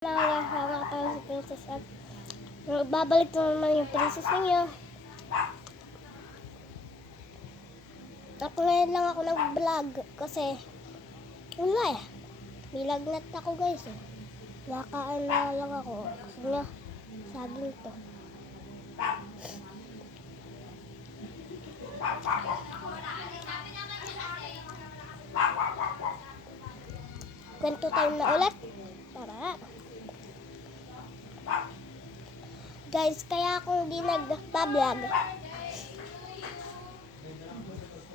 Hawak tayo si Princess at babalik na naman yung princess ninyo. At ngayon lang ako nag-vlog kasi wala eh. Nilagnat ako guys eh. Nakain na lang ako. Kasi nga, saging to. Kwento time na ulit. Tara. Guys, kaya akong hindi nag-vlog.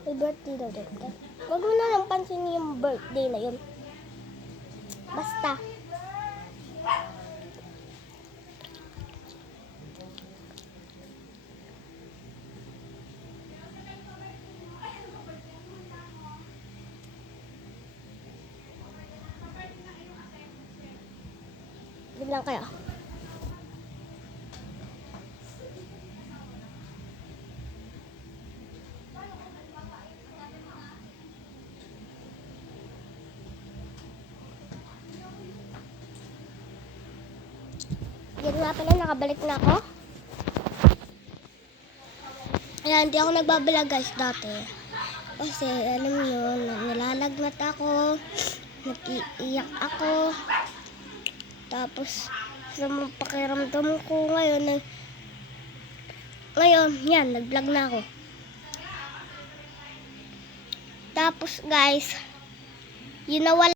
May birthday daw din. Huwag mo na lang pansinin yung birthday na yun. Basta. Yun lang kayo. Yan nga pala, nakabalik na ako. Kaya hindi ako nagbablog guys dati. Kasi alam nyo, nalalagnat ako, nag-iiyak ako. Tapos sa mga pakiramdam ko ngayon, yan, nag-vlog na ako. Tapos guys, yun nawala.